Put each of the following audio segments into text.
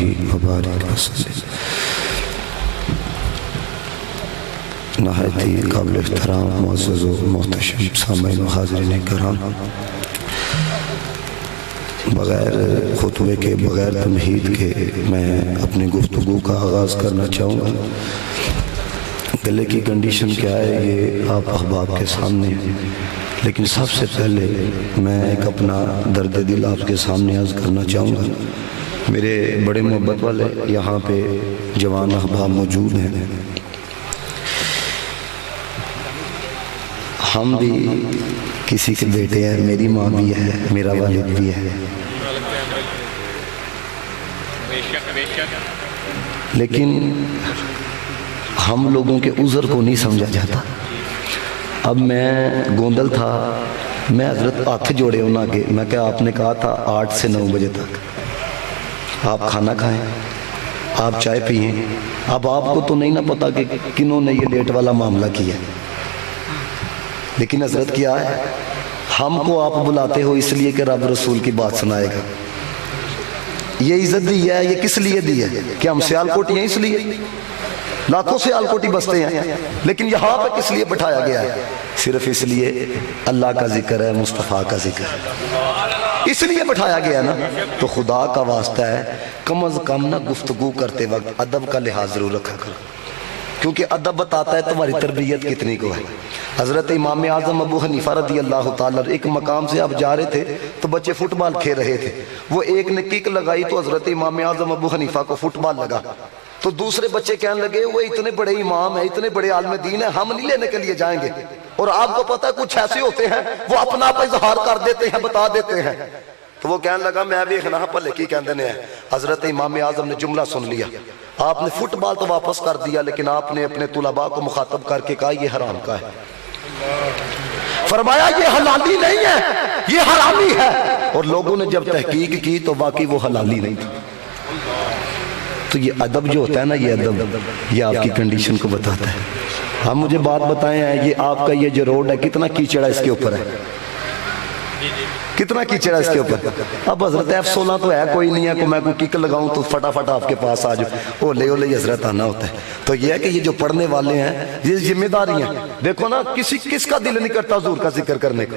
آلہ وبارک وسلم۔ نہایت ہی قابل احترام معزز و محتشم سامعین و حاضرین کرام، بغیر خطبے کے، بغیر تمہید کے میں اپنی گفتگو کا آغاز کرنا چاہوں گا۔ گلے کی کنڈیشن کیا ہے یہ آپ احباب کے سامنے ہے، لیکن سب سے پہلے میں ایک اپنا درد دل آپ کے سامنے عرض کرنا چاہوں گا۔ میرے بڑے محبت والے یہاں پہ جوان احباب موجود ہیں، ہم بھی کسی کے بیٹے ہیں، میری ماں بھی ہے، میرا والد بھی ہے، لیکن ہم لوگوں کے عذر کو نہیں سمجھا جاتا۔ اب میں گوندل تھا، میں حضرت ہاتھ جوڑے انہاں کے، میں کہ آپ نے کہا تھا 8 سے 9 بجے تک آپ کھانا کھائیں، آپ چائے پئیں۔ اب آپ کو تو نہیں نہ پتا کہ کنہوں نے یہ لیٹ والا معاملہ کیا، لیکن حضرت کیا ہے، ہم کو آپ بلاتے ہو اس لیے کہ رب رسول کی بات سنائے گا۔ یہ عزت دی ہے، یہ کس لیے دی ہے کہ ہم سیال کوٹی ہیں، اس لیے لاکھوں سیال کوٹی بستے ہیں، لیکن یہاں پہ کس لیے بٹھایا گیا ہے؟ صرف اس لیے اللہ کا ذکر ہے، مصطفیٰ کا ذکر ہے، اس لیے بٹھایا گیا نا۔ تو خدا کا واسطہ ہے، کم از کم نہ گفتگو کرتے وقت ادب کا لحاظ ضرور رکھا کرو، کیونکہ ادب بتاتا ہے تمہاری تربیت کتنی کو ہے۔ حضرت امام اعظم ابو حنیفہ رضی اللہ تعالیٰ ایک مقام سے آپ جا رہے تھے تو بچے فٹ بال کھیل رہے تھے، وہ ایک نے کک لگائی تو حضرت امام اعظم ابو حنیفہ کو فٹ بال لگا، تو دوسرے بچے کہنے لگے وہ اتنے بڑے امام ہیں، اتنے بڑے عالم دین ہیں، ہم نہیں لینے کے لیے جائیں گے۔ اور آپ کو پتہ ہے کچھ ایسے ہوتے ہیں وہ اپنا آپ اظہار کر دیتے ہیں، بتا دیتے ہیں، تو وہ کہنے لگا میں بھی خنا پلے کی کہندے نے ہیں۔ حضرت امام اعظم نے جملہ سن لیا، آپ نے فٹ بال تو واپس کر دیا، لیکن آپ نے اپنے طلباء کو مخاطب کر کے کہا یہ حرام کا ہے، فرمایا یہ حلالی نہیں ہے، یہ حرامی ہے۔ اور لوگوں نے جب تحقیق کی تو واقعی وہ حلالی نہیں تھی۔ تو یہ ادب جو ہوتا ہے نا، یہ ادب یہ آپ کی کنڈیشن کو بتاتا ہے۔ ہم مجھے بات بتائیں ہیں، یہ آپ کا یہ جو روڈ ہے کتنا کیچڑا اس کے اوپر ہے، کتنا کیچڑا اس کے اوپر۔ اب حضرت F16 تو ہے کوئی نہیں ہے کہ میں کوئی کک لگاؤں تو فٹافٹ آپ کے پاس آ جاؤ، اولے اولے حضرت آنا ہوتا ہے۔ تو یہ ہے کہ یہ جو پڑھنے والے ہیں یہ ذمہ داری ہیں۔ دیکھو نا، کس کا دل نہیں کرتا حضور کا ذکر کرنے کو،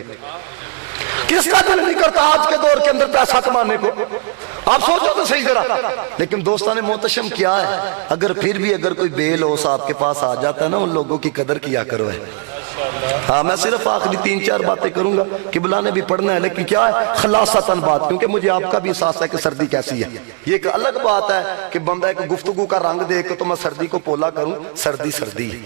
کس کا دل نہیں کرتا آج کے دور کے اندر پیسہ کمانے کو، آپ سوچو تو صحیح ذرا۔ لیکن دوستان محتشم کیا ہے، اگر پھر بھی اگر کوئی بے لوس آپ کے پاس آ جاتا ہے نا، ان لوگوں کی قدر کیا کرو ہے۔ ہاں میں صرف آخری 3-4 باتیں کروں گا، قبلہ نے بھی پڑھنا ہے، لیکن کیا ہے خلاصتاً بات، کیونکہ مجھے آپ کا بھی احساس ہے کہ سردی کیسی ہے۔ یہ ایک الگ بات ہے کہ بندہ ایک گفتگو کا رنگ دے کے تو میں سردی کو پولا کروں، سردی سردی ہے،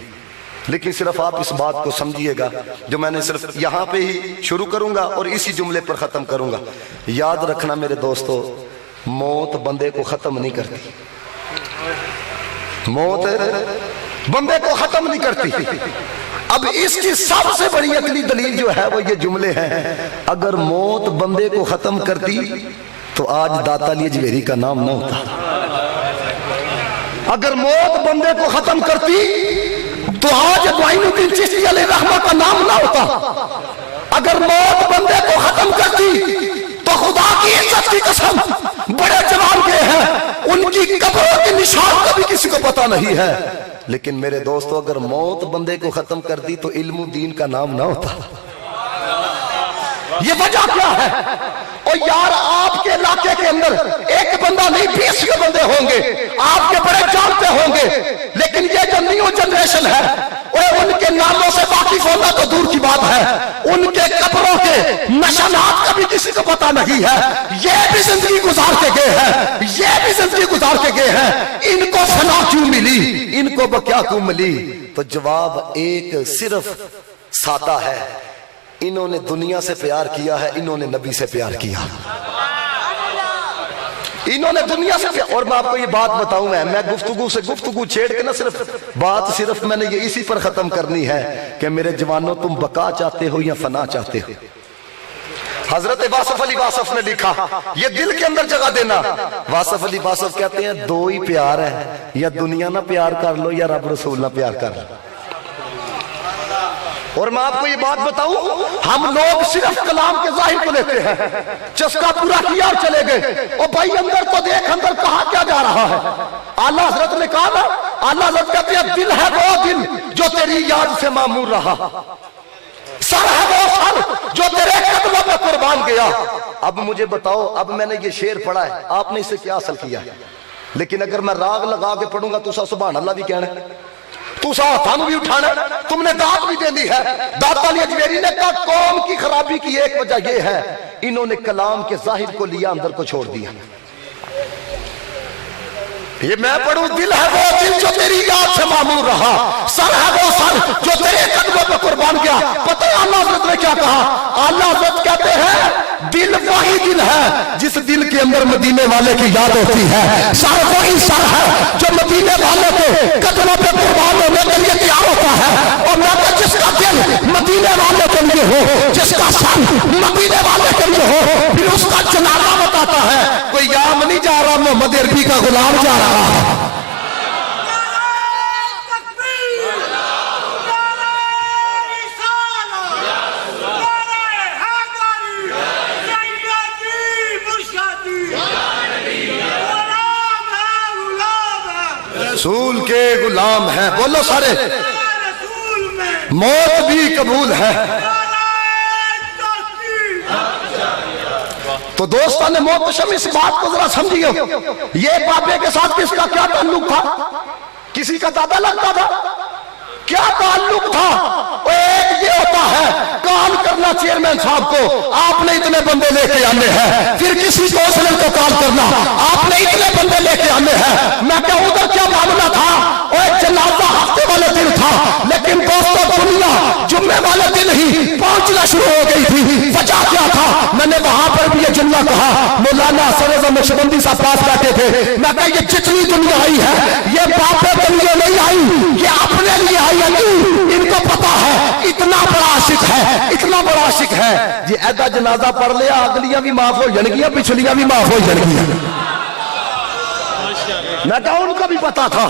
لیکن صرف آپ اس بات کو سمجھیے گا جو میں نے صرف یہاں پہ ہی شروع کروں گا اور اسی جملے پر ختم کروں گا۔ یاد رکھنا میرے دوستو، موت بندے کو ختم نہیں کرتی، موت بندے کو ختم نہیں کرتی۔ اب اس کی سب سے بڑی عقلی دلیل جو ہے وہ یہ جملے ہیں، اگر موت بندے کو ختم کرتی تو آج داتا علی اجویری کا نام نہ ہوتا، اگر موت بندے کو ختم کرتی تو آج معین الدین چشتی علیہ رحمہ کا نام نہ ہوتا، اگر موت بندے کو ختم کرتی تو خدا کی عزت کی قسم بڑے جوان گئے ہیں، ان کی قبروں کی نشان کا بھی کسی کو پتہ نہیں ہے۔ لیکن میرے دوستو، اگر موت بندے کو ختم کر دی تو علم و دین کا نام نہ ہوتا۔ یہ وجہ کیا ہے؟ اور یار آپ کے علاقے کے اندر ایک بندہ نہیں 20 بندے ہوں گے، آپ کے بڑے جانتے ہوں گے، لیکن یہ جو نیو جنریشن ہے اور ان کے ناموں سے واقف ہونا تو دور کی بات ہے، ان کے قبروں کے نشانات کا بھی کسی کو پتہ نہیں ہے۔ یہ بھی زندگی گزار کے گئے ہیں، یہ بھی زندگی گزار کے گئے ہیں، ان کو فنا کیوں ملی، ان کو بقیا کیوں ملی؟ تو جواب ایک صرف سادہ ہے، انہوں نے دنیا سے پیار کیا ہے، انہوں نے نبی سے پیار کیا، انہوں نے دنیا سے پیار۔ اور میں آپ کو یہ بات بتاؤں، میں گفتگو سے گفتگو چھیڑ کے نہ صرف میں نے یہ اسی پر ختم کرنی ہے کہ میرے جوانوں تم بقا چاہتے ہو یا فنا چاہتے ہو۔ حضرت واصف علی واصف نے لکھا، یہ دل کے اندر جگہ دینا۔ واصف علی واصف کہتے ہیں دو ہی پیار ہے، یا دنیا نہ پیار کر لو یا رب رسول نہ پیار کر لو۔ اور میں آپ کو یہ بات بتاؤں، ہم لوگ صرف کلام کے ظاہر کو لیتے ہیں، چسکا پورا کیا اور چلے گئے۔ اور بھائی اندر تو دیکھ، اندر کہاں کیا جا رہا ہے۔ اعلیٰ حضرت نے کہا نا، اعلیٰ حضرت کہتے ہیں دل ہے وہ دل جو تیری یاد سے معمور رہا، سر ہے وہ سر جو تیرے قدموں پہ قربان گیا۔ اب مجھے بتاؤ، اب میں نے یہ شعر پڑھا ہے، آپ نے اسے کیا حاصل کیا ہے؟ لیکن اگر میں راگ لگا کے پڑھوں گا تو سبحان اللہ بھی کہنا ہے، تو ہاتھوں بھی اٹھانا، تم نے داد بھی دینی ہے۔ داتا علی اجمیری نے کہا قوم کی خرابی کی ایک وجہ یہ ہے، انہوں نے کلام کے ظاہر کو لیا، اندر کو چھوڑ دیا۔ یہ میں پڑھوں، دل ہے وہ دل جو تیری یاد سے معمور رہا، سر ہے وہ سر جو تیرے قدموں پہ قربان گیا۔ پتہ ہے اعلیٰ حضرت نے کیا کہا؟ اعلیٰ حضرت کہتے ہیں دل وہی دل ہے جس دل کے اندر مدینے والے کی یاد ہوتی ہے، سر وہی سر ہے جو مدینے والے کے قدموں پہ قربان ہونے کے لیے تیار ہوتا ہے۔ اور میں کہ جس کا دل مدینے والے کے لیے ہو، جس کا سر مدینے والے کے لیے ہو، پھر اس کا جنازہ بتاتا ہے کوئی یام نہیں جا رہا، محمد عربی کا غلام جا رہا ہے۔ رسول کے غلام ہیں، بولو سارے، موت بھی قبول ہے۔ تو دوستان محتشم اس بات کو ذرا سمجھیے، یہ بابے کے ساتھ کس کا کیا تعلق تھا؟ کسی کا دادا لگتا تھا؟ کیا تعلق تھا؟ ایک یہ ہوتا ہے کال کرنا چیئرمین صاحب کو، آپ نے اتنے بندے لے کے آنے ہیں، پھر کسی کونسلر کو کال کرنا، آپ نے اتنے بندے لے کے آنے ہیں۔ میں کہا ادھر کیا معاملہ تھا؟ اور جنازہ ہفتے والے دن تھا، لیکن دوستوں دنیا جمعے والے دن ہی پہنچنا شروع ہو گئی تھی۔ وجہ کیا تھا؟ میں نے وہاں پر بھی یہ جملہ کہا، مولانا سرزم نقشبندی صاحب پاس بیٹھے تھے، میں کہا یہ جتنی دنیا آئی ہے یہ باپے کے لیے نہیں آئی، یہ اپنے لیے آئی ہے۔ ان کو پتا ہے اتنا بڑا عاشق ہے، اتنا بڑا عاشق ہے، یہ ایدا جنازہ پڑھ لیا، اگلیاں بھی معاف ہو جنگیاں، پچھلیاں بھی معاف ہو جنگیاں۔ میں کہا ان کا بھی پتا تھا۔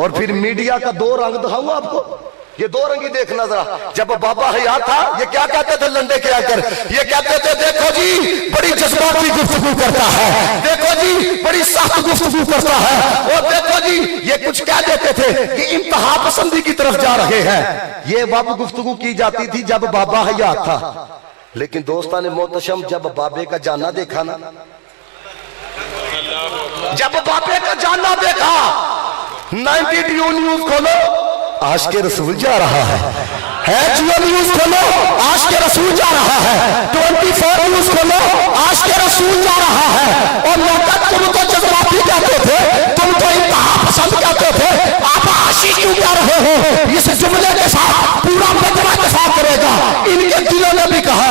اور پھر میڈیا کا دو رنگ دکھاؤں آپ کو، یہ دو رنگی دیکھنا ذرا۔ جب بابا حیات تھا یہ کیا کہتے تھے لنڈے کے آ کر؟ یہ کہتے تھے دیکھو جی بڑی جذباتی گفتگو کرتا ہے، دیکھو جی بڑی سخت گفتگو کرتا ہے، اور دیکھو جی یہ کچھ کہہ دیتے تھے کہ انتہا پسندی کی طرف جا رہے ہیں۔ یہ وب گفتگو کی جاتی تھی جب بابا حیات تھا۔ لیکن دوستان محتشم جب بابے کا جانا دیکھا نا، جب بابے کا جانا دیکھا، 90 ڈیو نیوز کھولو عاشق رسول جا رہا ہے، جیو نیوز کھولو عاشق رسول جا رہا ہے، 24 نیوز کھولو عاشق رسول جا رہا ہے۔ اور لوگا تم تو جذباتی کہتے تھے، تم تو انتہا پسند کہتے تھے، آپ عاشق کیوں کہہ رہے ہو؟ اس جملے کے ساتھ پورا مجمع اتفاق کرے گا۔ ان کے دلوں نے بھی کہا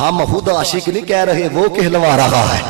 ہم خود عاشق نہیں کہہ رہے، وہ کہلوا رہا ہے۔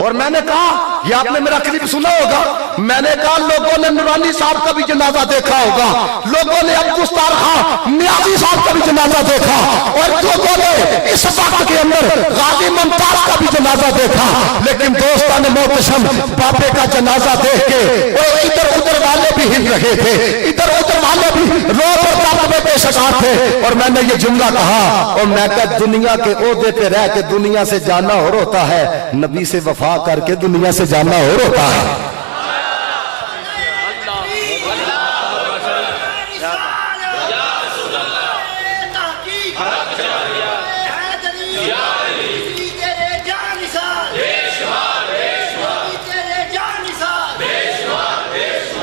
اور میں نے کہا یہ آپ نے میرا کلپ سنا ہوگا، میں نے کہا لوگوں نے نورانی صاحب کا بھی جنازہ دیکھا ہوگا، لوگوں نے ابو ستار خان نیازی صاحب کا بھی جنازہ دیکھا، اور لوگوں نے اس وقت کے اندر غازی ممتاز کا بھی جنازہ دیکھا۔ لیکن دوستان محتشم بابے کا جنازہ دیکھ کے اور ادھر ادھر والے بھی ہل رہے تھے، ادھر ادھر والے بھی رو کر بابے پہ شکار تھے۔ اور میں نے یہ جملہ کہا، اور میں کہا دنیا کے عہدے پہ رہ کے دنیا سے جانا اور ہوتا ہے، نبی سے وفا کر کے دنیا سے جانا اور ہوتا ہے۔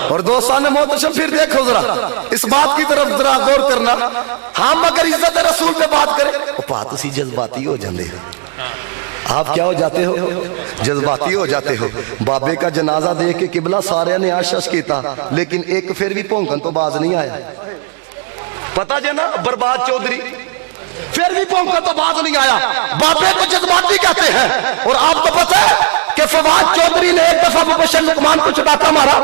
اور دوستان محتشم پھر دیکھو ذرا اس بات کی طرف ذرا غور کرنا، ہم اگر عزت رسول پہ بات کریں بات اسی جذباتی ہو جاندے ہیں۔ آپ کیا ہو جاتے ہو؟ جذباتی ہو جاتے ہو۔ بابے کا جنازہ دیکھ کے قبلہ سارے نے آشش کیتا، لیکن ایک پھر بھی پونکن تو باز نہیں آیا۔ پتا جے نا برباد چودھری پھر بھی پونکن تو باز نہیں آیا۔ بابے کو جذباتی کہتے ہیں۔ اور آپ کو پتا ہے کہ فواد چودھری نے ایک دفعہ مبشر لقمان کو چٹاتا مارا،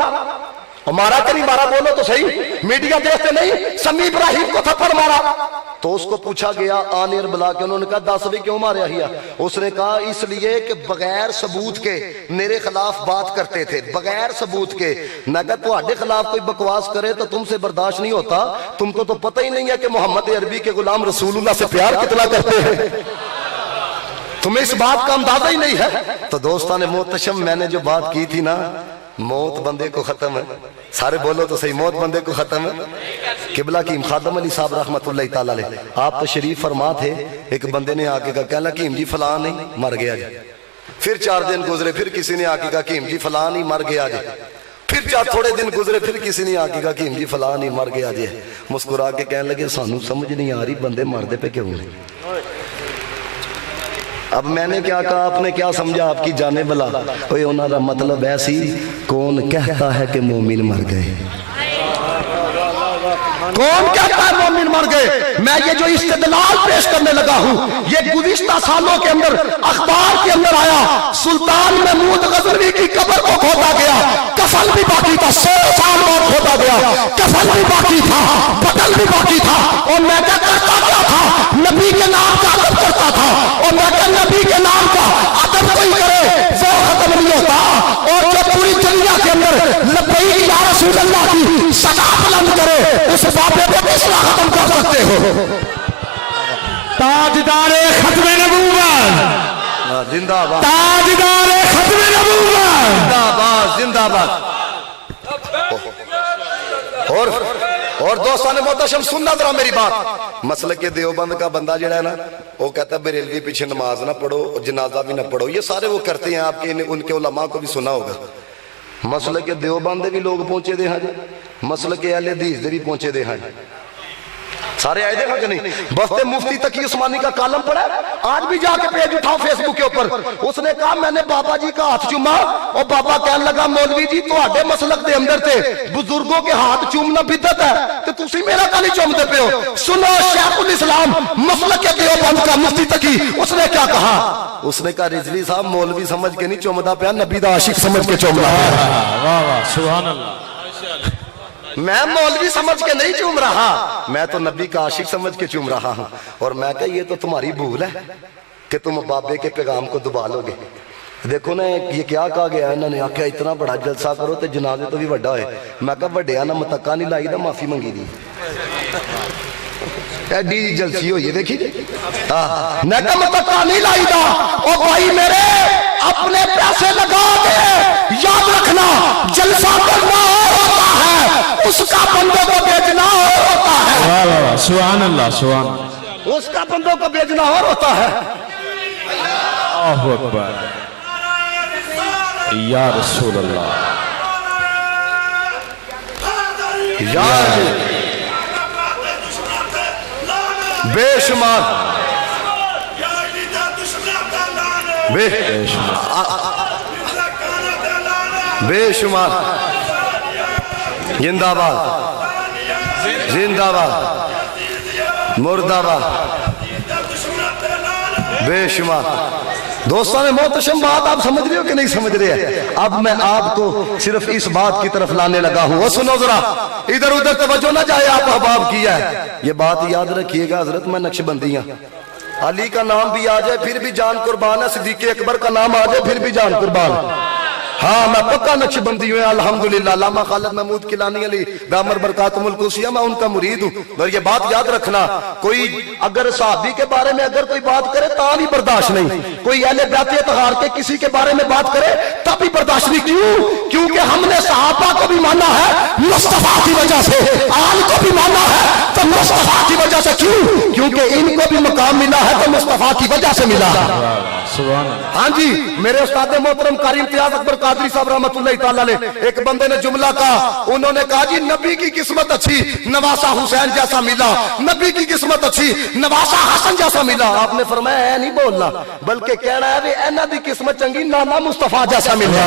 اور مارا کہ نہیں مارا بولو تو صحیح، میڈیا دیکھتے نہیں، سمی ابراہیم کو تھپڑ مارا تو اس کو پوچھا گیا آنیر بلا کے, انہوں نے کہا 10 بھی کیوں ماریا ہیا؟ اس نے کہا اس لیے کہ بغیر ثبوت کے میرے خلاف بات کرتے تھے, بغیر ثبوت کے. میں کہا تمہارے خلاف کوئی بکواس کرے تو تم سے برداشت نہیں ہوتا, تم کو تو پتہ ہی نہیں ہے کہ محمد عربی کے غلام رسول اللہ سے پیار کتنا کرتے ہیں, تمہیں اس بات کا اندازہ ہی نہیں ہے. تو دوستان محتشم, میں نے جو بات کی تھی نا, موت بندے کو ختم ہے, سارے بولو تو صحیح, موت بندے کو ختم ہے. قبلہ کی خادم علی صاحب رحمت اللہ تعالی علیہ, آپ تشریف فرما تھے, ایک بندے نے آ کے کہا, کہنا حکیم جی فلاں نہیں مر گیا جی. پھر 4 دن گزرے, پھر کسی نے آ کے کہا حکیم جی فلاں نہیں مر گیا جی. پھر تھوڑے دن گزرے, پھر کسی نے آ کے کہا حکیم جی فلاں نہیں مر گیا جی. مسکرا کے کہنے لگے سانو سمجھ نہیں آ رہی بندے مردے پہ کیوں نہیں. اب میں نے کیا کہا, آپ نے کیا سمجھا, آپ کی جانے بلا. اوے انہاں دا مطلب ایسی, کون کہتا ہے کہ مومن مر گئے, کون کہتا ہے مومن مر گئے. میں یہ جو استدلال پیش کرنے لگا ہوں, یہ گزشتہ سالوں کے اندر اخبار کے اندر آیا, سلطان محمود غزنوی کی قبر کو کھودا گیا, کفن بھی باقی تھا, 100 سال بعد کھودا گیا, کفن بھی باقی تھا, بدل بھی باقی تھا, اور میں کیا کرتا کیا تھا, نبی کے نام کا ادب کرتا تھا, اور میں کیا نبی کے نام کا ادب کوئی کرے وہ ختم نہیں ہوتا. اور جو پوری دنیا کے اندر لبیک یا رسول اللہ کی صدا بلند کرے, اس بابے کو کس طرح ختم کر سکتے ہو. تاجدار ختم نبوت, زندہ باد, تاجدار ختم نبوت, زندہ باد, زندہ باد. اور دوستان محتشم سننا ذرا میری بات. مسلک دیوبند کا بندہ جڑا ہے نا, وہ کہتا ہے بریلوی پیچھے نماز نہ پڑھو, جنازہ بھی نہ پڑھو. یہ سارے وہ کرتے ہیں, آپ کے ان کے علماء کو بھی سنا ہوگا. مسلک دیوبند بھی لوگ پہنچے دے ہیں, مسلک اہل حدیث دے بھی پہنچے دے ہیں. سارے آئے دیکھا کہ نہیں. بفتے مفتی تقی عثمانی کا کالم پڑھا, آج بھی جا کے پیج اٹھاؤ فیس بک کے اوپر. اس نے کہا میں نے بابا جی کا ہاتھ چوما, اور بابا کہنے لگا مولوی جی تو آڈے مسلک دے اندر تھے بزرگوں کے ہاتھ چومنا بدعت ہے, تو تسی میرا کالی چومتے پہ ہو. سنو شیخ الاسلام مسلک دیوبند کا مفتی تقی, اس نے کیا کہا, اس نے کہا رضوی صاحب مولوی سمجھ کے نہیں چومتا پیا, نبی دا عاشق سمجھ کے چومنا پیا. واہ واہ سبحان اللہ. میں مولوی سمجھ کے نہیں چوم رہا, میں تو نبی کا عاشق سمجھ کے چوم رہا ہوں. اور میں کہا یہ تو تمہاری بھول ہے کہ تم بابے کے پیغام کو دبا لو گے. دیکھو نا یہ کیا کہا گیا, انہوں نے آکھا اتنا بڑا جلسہ کرو تے جنازے تو بھی بڑا ہوئے. میں کہا بڑھیا نہ متکا نہیں لائی دا, معافی منگی دی. ایڈی جلسی ہوئی ہے دیکھی, میں کہا متکا نہیں لائی دا. او بھائی میرے اپنے پیسے لگا دے, یاد رکھنا جلسہ کرنا ہوتا ہے, اس کا بندوں کو بیچنا اور ہوتا ہے. واہ واہ سبحان اللہ, سبحان اللہ. اس کا بندوں کو بیچنا اور ہوتا ہے. اللہ اکبر یا رسول اللہ. یار بے شمار بے شمار زندہ باد, زندہ باد, مردہ باد, بے شمار. دوستان محتشم بات آپ سمجھ رہے ہو کہ نہیں سمجھ رہے ہیں. اب میں آپ کو صرف اس بات کی طرف لانے لگا ہوں. اور سنو ذرا, ادھر ادھر توجہ نہ جائے, آپ احباب کیا ہے. یہ بات یاد رکھیے گا حضرت, میں نقش بندی ہوں. علی کا نام بھی آ جائے پھر بھی جان قربان ہے, صدیق اکبر کا نام آ جائے پھر بھی جان قربان ہے. ہاں میں پکا نقش بندی ہوں الحمدللہ. علامہ خالد محمود کیلانی علی دامر برکاتہم القدسیہ, میں ان کا مرید ہوں. اور یہ بات یاد رکھنا, کوئی اگر صحابی کے بارے میں اگر کوئی بات کرے تب بھی برداشت نہیں, کوئی اہل بیت اطہار کے کسی کے بارے میں بات کرے تب بھی برداشت نہیں. کیوں؟ کیونکہ ہم نے صحابہ کو بھی مانا ہے مصطفیٰ کی وجہ سے, آل کو بھی مانا ہے تو مصطفیٰ کی وجہ سے. کیوں؟ کیونکہ ان کو بھی مقام ملا ہے تو مصطفیٰ کی وجہ سے ملا ہے. ہاں جی, میرے استاد محترم قاری امتیاز اکبر قادری صاحب رحمت اللہ تعالی علیہ, ایک بندے نے جملہ کہا, انہوں نے کہا جی نبی کی قسمت اچھی نواسہ حسین جیسا ملا, نبی کی قسمت اچھی نواسہ حسن جیسا ملا. آپ نے فرمایا ہے نہیں بولنا, بلکہ کہنا ہے بھی اینا دی قسمت چنگی نانا مصطفیٰ جیسا ملا.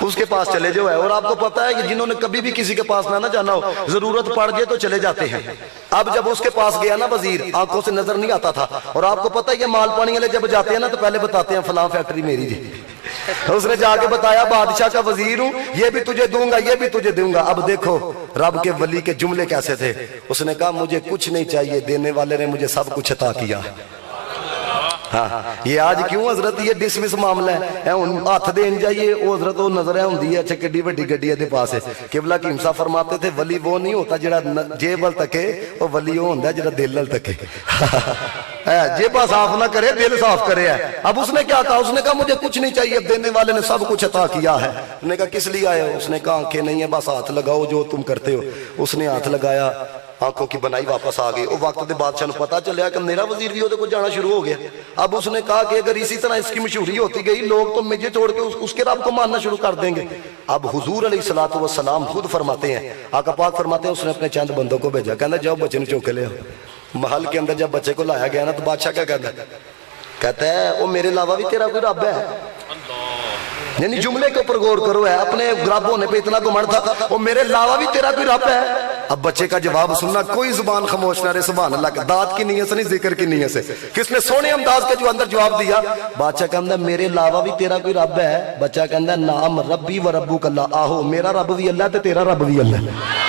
اس کے پاس چلے جو ہے. اور آپ کو پتا ہے کہ جنہوں نے کبھی بھی کسی کے پاس نہ جانا ہو, ضرورت پڑ جائے تو چلے جاتے ہیں. اب جب اس کے پاس گیا نا وزیر, آنکھوں سے نظر نہیں آتا تھا, اور آپ کو پتا ہے کہ مال پانی والے جب جاتے ہیں نا تو پہلے بتاتے ہیں فلاں فیکٹری میری جی. اس نے جا کے بتایا بادشاہ کا وزیر ہوں, یہ بھی تجھے دوں گا, یہ بھی تجھے دوں گا. اب دیکھو رب کے ولی کے جملے کیسے تھے. اس نے کہا مجھے کچھ نہیں چاہیے, دینے والے نے مجھے سب کچھ عطا کیا. ہاں یہ آج کیوں حضرت یہ ڈسمس معاملہ ہے, ہاتھ دین جائیے وہ حضرت وہ نظر ہے ہوندی ہے اچھا کڈی وڈی گڈی دے پاس ہے. قبلہ کی امسا فرماتے تھے ولی وہ نہیں ہوتا جڑا جیب ول تکے, وہ ولی وہ ہوندا جڑا دل ول تکے. جیبا صاف نہ کرے دل صاف کرے ہے. اب اس نے کیا کہا, اس نے کہا مجھے کچھ نہیں چاہیے, دینے والے نے سب کچھ عطا کیا ہے. اس نے کہا کس لیے آئے ہو. اس نے کہا آنکھیں نہیں ہیں, بس ہاتھ لگاؤ جو تم کرتے ہو. اس نے ہاتھ لگایا, آنکھوں کی بنائی واپس آ گئی. وہ وقت دے بادشاہ نے پتا چلیا کہ میرا وزیر بھی کو جانا شروع ہو گیا. اب اس نے کہا کہ اگر اسی طرح اس کی مشہوری ہوتی گئی لوگ تو مجھے چھوڑ کے اس کے رب کو ماننا شروع کر دیں گے. اب حضور علیہ الصلوۃ والسلام خود فرماتے ہیں, آقا پاک فرماتے ہیں اس نے اپنے چند بندوں کو بھیجا, کہنا جاؤ بچے نے چوک لے آؤ. محل کے اندر جب بچے کو لایا گیا نا تو بادشاہ کیا کہتا ہے وہ میرے علاوہ بھی تیرا کوئی رب ہے. یعنی جملے کے اوپر غور کرو, ہے اپنے رب ہونے پہ اتنا گمنڈ تھا, وہ میرے علاوہ بھی تیرا کوئی رب ہے. اب بچے کا جواب سننا, کوئی زبان خاموش نہ رہے. سبحان اللہ کا داد کی نیت سے نہیں, ذکر کی نیت سے. کس نے سونے انداز کے جو اندر جواب دیا. بادشاہ کہندا میرے علاوہ بھی تیرا کوئی رب ہے. بچہ کہندا نام ربی و ربک اللہ. آہو میرا رب بھی اللہ تے تیرا رب بھی اللہ ہے.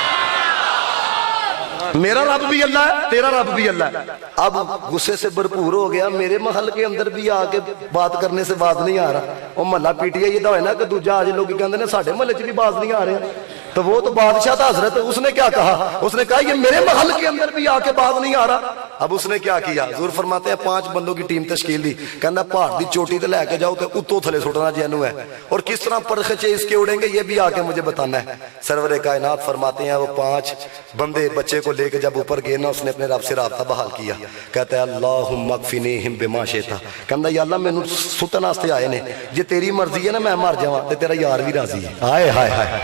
میرا رب بھی اللہ ہے, تیرا رب بھی اللہ ہے. اب غصے سے بھرپور ہو گیا, میرے محل کے اندر بھی آ کے بات کرنے سے باز نہیں آ رہا. وہ محلہ پی ٹی آئی دا ہے نا کہ دوجا آج لوگ کہندے نے ساڈے محلے چ بھی باز نہیں آ رہے. تو وہ تو بادشاہ تھا حضرت, اس نے کیا کہا, اس نے کہا یہ میرے محل کے اندر بھی آ کے باز نہیں آ رہا. اب اس نے کیا کیا, حضور فرماتے ہیں 5 بندوں کی ٹیم تشکیل دی. کہندا پہاڑ دی چوٹی تے لے کے جاؤ تے اتوں تھلے سٹنا جینو ہے, اور کس طرح پرخچے اس کے اڑیں گے یہ بھی آ کے مجھے بتانا ہے. سرور کائنات فرماتے ہیں وہ 5 بندے بچے کو لے کے جب اوپر گئے نا, اس نے اپنے رب سے رابطہ بحال کیا. کہتا ہے اللہم اکفنیہم بما شئت. کہندا یا اللہ مینوں سٹن واسطے آئے نے, جے تیری مرضی ہے نا میں مر جاواں تے تیرا یار بھی راضی ہے. ہائے ہائے ہائے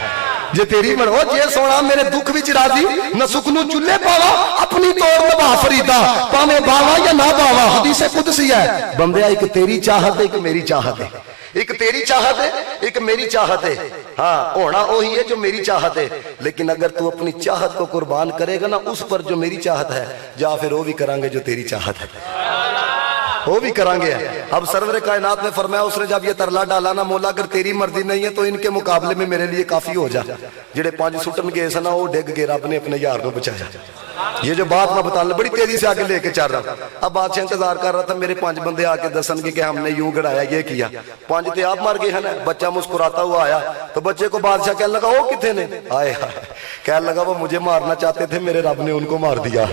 جے تیری مرو جے سونا میرے دکھ وچ راضی, نہ سکھ نو چولے پاوا اپنی توڑ نبھا فریدا, پاویں باوا یا نہ باوا. حدیث قدسی ہے بندیا, ایک تیری چاہت ہے ایک میری چاہت ہے, ایک تیری چاہت ہے ایک میری چاہت ہے. ہاں ہونا وہی ہے جو میری چاہت ہے, لیکن اگر تو اپنی چاہت کو قربان کرے گا نا اس پر جو میری چاہت ہے, جا پھر وہ بھی کریں گے جو تیری چاہت ہے, وہ بھی کریں گے. اب سرور کائنات نے فرمایا, اس نے جب یہ ترلا ڈالا نا, مولا اگر تیری مرضی نہیں ہے تو ان کے مقابلے میں میرے لیے کافی ہو جا. جڑے 5 سٹن گئے سنا وہ ڈگ گئے, رب نے اپنے یار کو بچایا. یہ جو بات میں بتا بڑی تیزی سے آگے لے کے چل رہا. اب بادشاہ انتظار کر رہا تھا میرے 5 بندے آ کے دسن گے کہ ہم نے یوں گڑایا یہ کیا. 5 تے آپ مر گئے ہیں نا. بچہ مسکراتا ہوا آیا تو بچے کو بادشاہ کہنے لگا وہ کتنے نے, آئے کہنے لگا وہ مجھے مارنا چاہتے تھے, میرے رب نے ان کو مار دیا,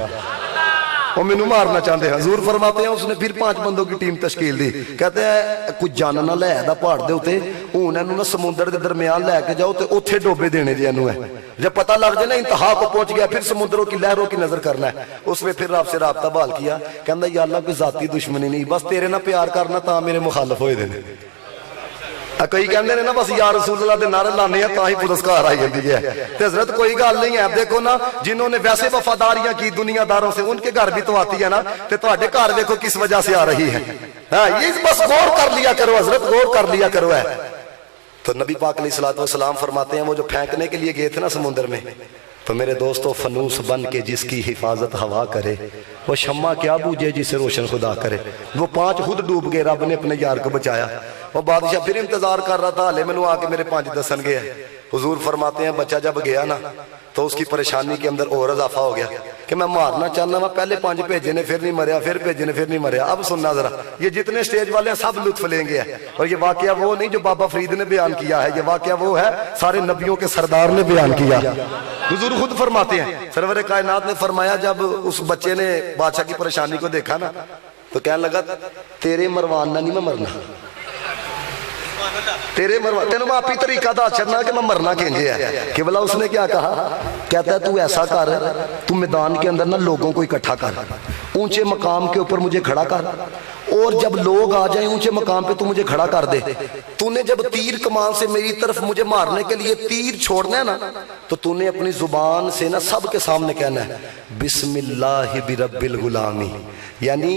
وہ مینوں مارنا چاہتے ہیں. حضور فرماتے ہیں اس نے پھر 5 بندوں کی ٹیم تشکیل دی. کہتے ہیں کچھ جان نہ لے دا پہاڑ دے اوتے, ہن اینوں نہ سمندر دے درمیان لے کے جاؤ تے اوتھے ڈوبے دینے جے اینوں ہے. جب پتہ لگ جائے نا انتہا کو پہنچ گیا, پھر سمندروں کی لہروں کی نظر کرنا ہے. اس نے پھر رب سے رابطہ بحال کیا. کہندا یا اللہ کوئی ذاتی دشمنی نہیں, بس تیرے نہ پیار کرنا تا میرے مخالف ہوئے دے. کئی کہندے نے نا بس یا رسول اللہ دے نعرے لانے ہیں تا ہی پرسکار آئی جاندی ہے. تے حضرت کوئی گل نہیں ہے. دیکھو نا جنہوں نے ویسے وفاداریاں کی دنیا داروں سے, ان کے گھر بھی تو آتی ہے نا, تے تواڈے گھر دیکھو کس وجہ سے آ رہی ہے. ہاں یہ بس غور کر لیا کرو حضرت, غور کر لیا کرو ہے. تو نبی پاک علیہ الصلوۃ والسلام فرماتے ہیں وہ جو پھینکنے کے لیے گئے تھے نا سمندر میں, تو میرے دوستو فنوس بن کے جس کی حفاظت ہوا کرے, وہ شمع کیا بوجھے جسے روشن خدا کرے. وہ 5 خود ڈوب گئے, رب نے اپنے یار کو بچایا. وہ بادشاہ پھر انتظار کر رہا تھا, ہلے مینوں آ کے میرے 5 دسن گئے. حضور فرماتے ہیں بچہ جب گیا نا تو اس کی پریشانی کے اندر اور اضافہ ہو گیا کہ میں مارنا چاہنا وا, پہلے 5 بھیجے نے پھر نہیں مریا, پھر بھیجے نے پھر نہیں مریا. اب سننا ذرا, یہ جتنے سٹیج والے ہیں سب لطف لیں گے. اور یہ واقعہ وہ نہیں جو بابا فرید نے بیان کیا ہے, یہ واقعہ وہ ہے سارے نبیوں کے سردار نے بیان کیا. حضور خود فرماتے ہیں, سرور کائنات نے فرمایا جب اس بچے نے بادشاہ کی پریشانی کو دیکھا نا تو کہنے لگا تیرے مروان نہ نہیں میں مرنا, تیرے مروان تینوں میں اپنی طریقہ دا چڑھنا کہ میں مرنا کینجے ہے. کہ بلا اس نے کیا کہا, کہتا ہے تو ایسا کر, تو میدان کے اندر نا لوگوں کو اکٹھا کر, اونچے مقام کے اوپر مجھے کھڑا کر, اور جب لوگ آ جائیں اونچے مقام پہ تو مجھے کھڑا کر دے. تو نے جب تیر کمان سے میری طرف مجھے مارنے کے لیے تیر چھوڑنا ہے نا, تو تو نے اپنی زبان سے نا سب کے سامنے کہنا ہے بسم اللہ برب الغلامی, یعنی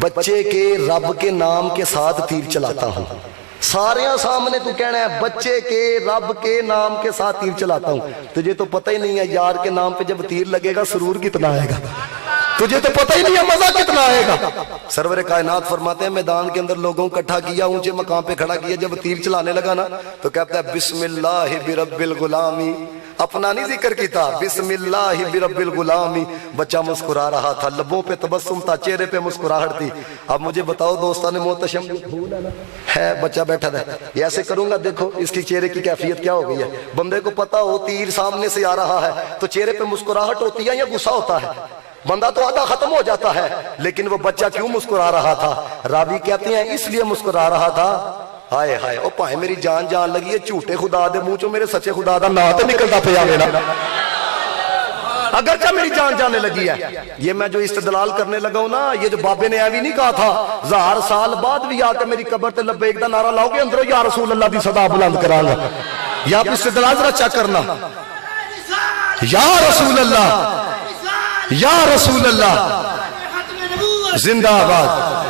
بچے کے رب کے نام کے ساتھ تیر چلاتا ہوں. سارے سامنے تو کہنا ہے بچے کے رب کے نام کے ساتھ تیر چلاتا ہوں. تجھے تو پتہ ہی نہیں ہے یار کے نام پہ جب تیر لگے گا سرور کتنا آئے گا. تجھے تو پتہ ہی نہیں ہے مزہ کتنا آئے گا. سرور کائنات فرماتے ہیں میدان کے اندر لوگوں کو اکٹھا کیا, اونچے مقام پہ کھڑا کیا, جب تیر چلانے لگا نا تو کہتا ہے بسم اللہ برب الغلامی. اپنا نہیں ذکر کی تھا, بسم اللہ برب الغلامی. بچہ مسکرا رہا تھا, لبوں پہ تبسم تھا, چہرے پہ مسکراہٹ تھی. اب مجھے بتاؤ دوستان محتشم ہے بچہ بیٹھا تھا, یہ ایسے کروں گا دیکھو اس کی چہرے کی کیفیت کیا ہو گئی ہے. بندے کو پتا ہو تیر سامنے سے آ رہا ہے تو چہرے پہ مسکراہٹ ہوتی ہے یا غصہ ہوتا ہے؟ بندہ تو آدھا ختم ہو جاتا ہے, لیکن وہ بچہ کیوں مسکرا رہا تھا؟ راوی کہتے ہیں اس لیے مسکرا رہا تھا, ہائے ہائے او پائے میری جان جان لگی ہے, جھوٹے خدا دے منہ چوں میرے سچے خدا دا نام تے نکلدا پیا میرا. اگرچہ میری جان جانے لگی ہے. یہ میں جو استدلال کرنے لگا ہوں نا, یہ جو بابے نے ایوی نہیں کہا تھا 1000 سال بعد بھی آ کے میری قبر تے لبیک دا نعرہ لاؤ گے اندروں یا رسول اللہ دی صدا بلند کراں گا. یا آپ استدلال ذرا چیک کرنا, یا رسول اللہ یا رسول اللہ زندہ آباد.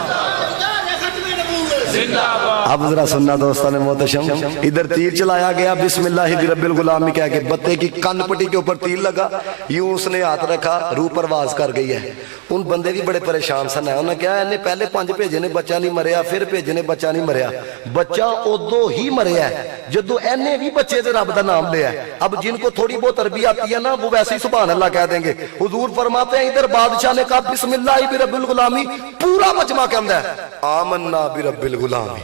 اب ذرا سننا دوستان محتشم, ادھر تیر چلایا گیا بسم اللہ برب الغلامی کہہ کے, بتے کی کن پٹی کے اوپر تیر لگا, یوں اس نے ہاتھ رکھا, روح پرواز کر گئی ہے. ان بندے بھی بڑے پریشان سن ہے, انہوں نے کہا انہیں پہلے 5 بھیجے نے بچہ نہیں مریا, پھر بھیجے نے بچہ نہیں مریا. بچہ ادو ہی مریا ہے جدو اینے بھی بچے دے رب دا نام لیا ہے. اب جن کو تھوڑی بہت عربی آتی ہے نا وہ ویسے ہی سبحان اللہ کہہ دیں گے. حضور فرماتے ہیں ادھر بادشاہ نے کہا بسم اللہ برب الغلامی, پورا مجمع کے اندر آمنا برب الغلامی,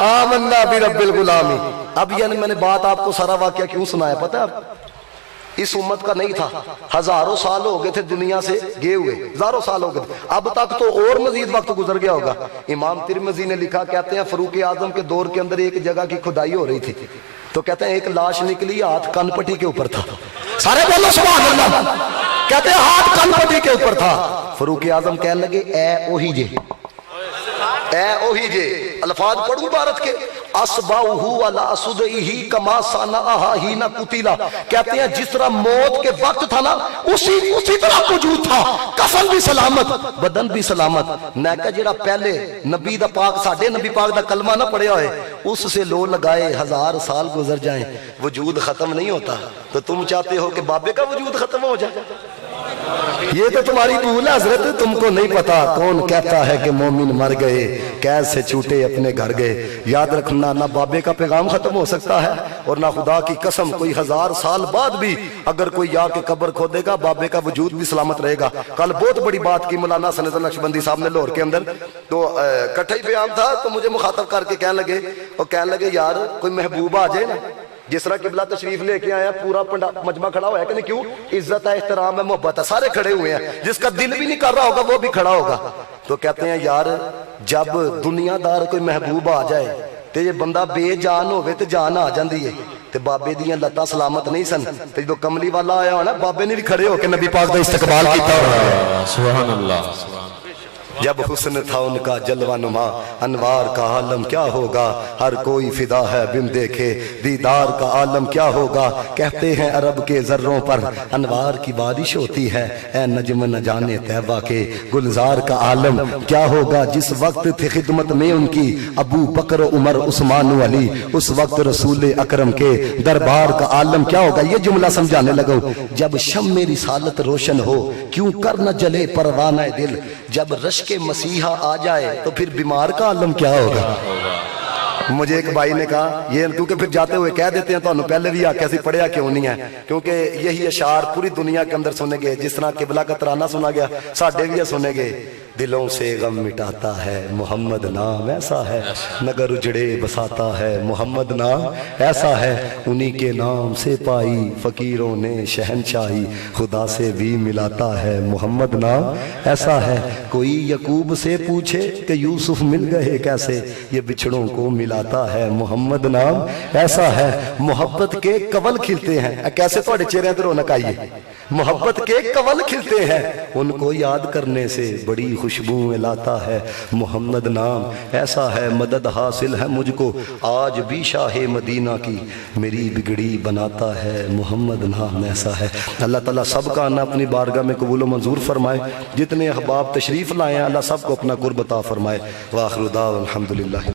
آمنا برب الغلامی. اب یعنی میں نے بات آپ کو سارا واقعہ کیوں سنایا پتہ ہے؟ اس امت کا نہیں تھا, ہزاروں سال ہو گئے تھے دنیا سے گئے ہوئے, ہزاروں سال ہو گئے تھے, اب تک تو اور مزید وقت گزر گیا ہوگا. امام ترمذی نے لکھا, کہتے ہیں فاروق اعظم کے دور کے اندر ایک جگہ کی کھدائی ہو رہی تھی, تو کہتے ہیں ایک لاش نکلی, ہاتھ کن پٹی کے اوپر تھا. سارے بولو سبحان اللہ. کہتے ہیں ہاتھ کن پٹی کے اوپر تھا. فاروق اعظم کہنے لگے اے اوہی جے, اے اوہی جے. الفاظ پڑھوں عبارت کے, اسباؤہو علا صدعہی کما صنعہا ہینا قتلا. کہتے ہیں جس طرح موت کے وقت تھا نا اسی طرح موجود تھا, کفن بھی سلامت, بدن بھی سلامت. میں کہا جڑا پہلے نبی دا پاک ساڈے نبی پاک دا کلمہ نہ پڑھیا ہوئے اس سے لو لگائے 1000 سال گزر جائیں وجود ختم نہیں ہوتا, تو تم چاہتے ہو کہ بابے کا وجود ختم ہو جائے؟ یہ تو تمہاری بھول ہے حضرت, تم کو نہیں پتا کون کہتا ہے کہ مومن مر گئے, قید سے چھوٹے اپنے گھر گئے. یاد رکھنا نہ بابے کا پیغام ختم ہو سکتا ہے اور نہ خدا کی قسم کوئی 1000 سال بعد بھی اگر کوئی یا کے قبر کھودے گا بابے کا وجود بھی سلامت رہے گا. کل بہت بڑی بات کی مولانا حسن نقشبندی صاحب نے لاہور کے اندر, تو کٹھا ہی بیان تھا, تو مجھے مخاطب کر کے کہنے لگے یار کوئی محبوب آ جائے نا, جس طرح قبلہ تشریف لے کے آیا پورا مجمع کھڑا ہوا ہے کہ نہیں, کیوں؟ عزت ہے, احترام ہے, محبت ہے, سارے کھڑے ہوئے ہیں, جس کا دل بھی نہیں کر رہا ہوگا وہ بھی کھڑا ہوگا. تو کہتے ہیں یار جب دنیا دار کوئی محبوب آ جائے تو یہ بندہ بے جان ہوئے تو جان آ جاندی ہے. تو بابے دیاں لتاں سلامت نہیں سن, تو جو کملی والا آیا ہونا بابے نے بھی کھڑے ہو کے نبی پاک دا استقبال کیتا. سبحان اللہ. جب حسن تھا ان کا جلوہ نما, انوار کا عالم کیا ہوگا, ہر کوئی فدا ہے بن دیکھے دیدار کا عالم کیا ہوگا. کہتے ہیں عرب کے ذروں پر انوار کی بارش ہوتی ہے, اے نجم نہ جانے طیبہ کے گلزار کا عالم کیا ہوگا. جس وقت تھے خدمت میں ان کی ابو بکر عمر عثمان و علی, اس وقت رسول اکرم کے دربار کا عالم کیا ہوگا. یہ جملہ سمجھانے لگا, جب شمع رسالت روشن ہو کیوں کر نہ جلے پروانہ دل, جب رشک کہ مسیحا آ جائے تو پھر بیمار کا عالم کیا ہوگا. مجھے ایک بھائی نے کہا یہ کیونکہ پھر جاتے ہوئے کہہ دیتے ہیں تو انہوں پہلے بھی آکے ایسی پڑھیا کیوں نہیں ہے, کیونکہ یہی اشعار پوری دنیا کے اندر سنے گے. جس طرح قبلہ کا ترانہ سنا گیا ساڈے بھی سنے گے, دلوں سے غم مٹاتا ہے محمد نام ایسا ہے, نگر اجڑے بساتا ہے محمد نام ایسا ہے, انہی کے نام سے پائی فقیروں نے شہنشاہی, خدا سے بھی ملاتا ہے محمد نام ایسا ہے. کوئی یعقوب سے پوچھے کہ یوسف مل گئے کیسے, یہ بچھڑوں کو ملاتا ہے محمد نام ایسا ہے. محبت کے کول کھلتے ہیں, کیسے تھوڑے چہرے تے رونق آئی ہے, محبت کے کول کھلتے ہیں, ان کو یاد کرنے سے بڑی خوشبو لاتا ہے محمد نام ایسا ہے. مدد حاصل ہے مجھ کو آج بھی شاہ مدینہ کی, میری بگڑی بناتا ہے محمد نام ایسا ہے. اللہ تعالیٰ سب کا آنا اپنی بارگاہ میں قبول و منظور فرمائے. جتنے احباب تشریف لائے ہیں اللہ سب کو اپنا قرب عطا فرمائے. وآخر دعوانا الحمدللہ.